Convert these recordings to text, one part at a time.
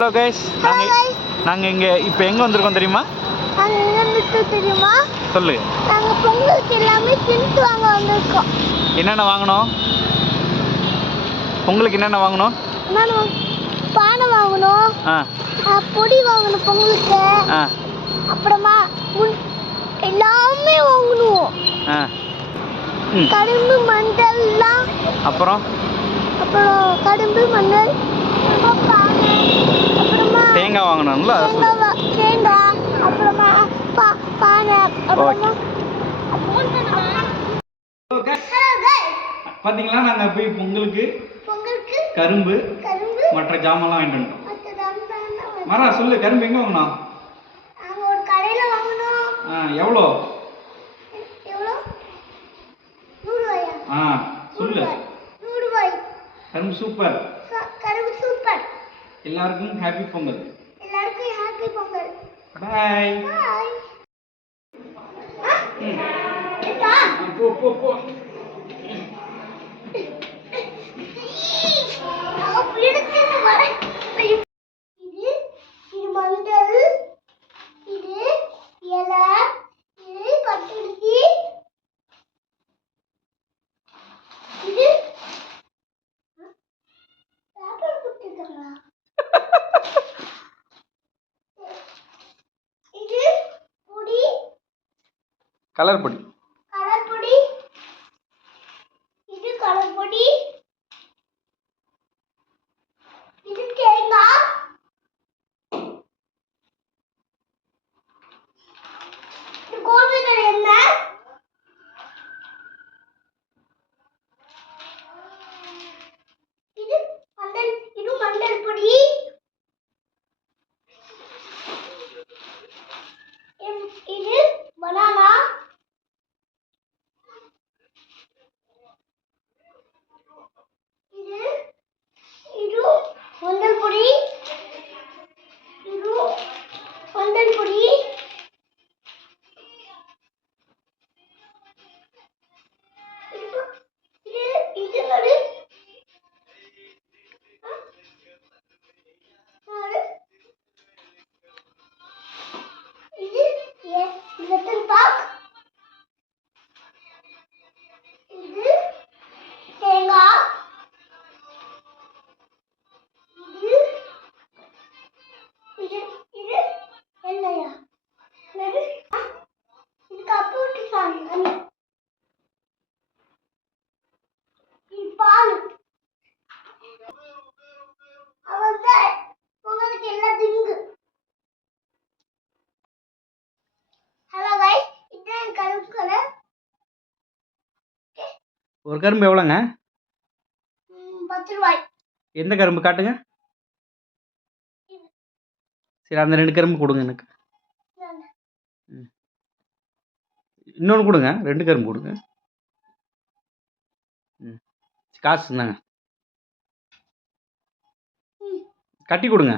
Hello guys, நாங்கள் இங்கே இப்போ எங்கே வந்திருக்கோம் தெரியுமா? தெரியுமா சொல்லு. நாங்கள் பொங்கலுக்கு எல்லாமே திங்ஸ் வாங்க வந்திருக்கோம். என்னென்ன வாங்கணும்? பொங்கலுக்கு என்னென்ன வாங்கணும்? பானை வாங்கணும், பொடி வாங்கணும் பொங்கலுக்கு, அப்புறமா எல்லாமே வாங்கணும். கரும்பு மஞ்சள்லாம், அப்புறம் கரும்பு மஞ்சள், அப்புறமா தேங்காய் வாங்கணும்ல, தேங்காய், அப்புறமா பானை, அப்புறமா பார்த்தீங்களா, நாங்கள் போய் பொங்கலுக்கு கரும்பு மற்ற ஜாமெல்லாம் வாங்கிட்டு வந்தோம். மரா சொல்லு, கரும்பு எங்கே வாங்கணும்? ஒரு கடையில் வாங்கணும். எவ்வளோ? 100 ரூபாயா? சொல்லு. 100 ரூபாய். கரும்பு சூப்பர். கரும்பு சூப்பர். எல்லாருக்கும் ஹாப்பி பொங்கல். எல்லாருக்கும் ஹாப்பி பொங்கல். பாய். பாய். போ. இது மஞ்சள், இது இலை, இது பச்சரிசி, இது பேப்பர் கொடுத்துருக்காங்களா? இது பொடி, கலர் பொடி. இது கலர் பொடி, இது தேங்காய், இது கோதுமை எண்ணெய், இது மஞ்சள் பொடி, இது பனானா, இது மஞ்சள் பொடி, இது மஞ்சள் பொடி, இது நடு, இது வெத்தல் பாக், இது தேங்காய், இது எண்ணெயா? இது கப்பு விட்டு சாமி, இது பால். அவர்தான் உங்களுக்கு எல்லாம் திங்கு. ஹலோ கைஸ், இதுதான் கரும்பு கலர். ஒரு கரும்பு எவ்வளோங்க? 10 ரூபாய். எந்த கரும்பு காட்டுங்க. சரி, அந்த 2 கரும்பு கொடுங்க எனக்கு. இன்னொன்று கொடுங்க, 2 கரும்பு கொடுங்க. காசு இருந்தாங்க, கட்டி கொடுங்க.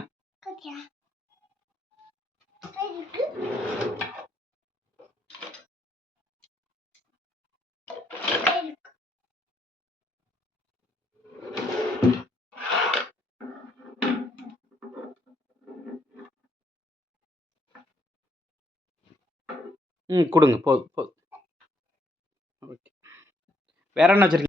கொடுங்க, போதும். ஓகே, வேற என்ன வச்சுருக்கீங்க?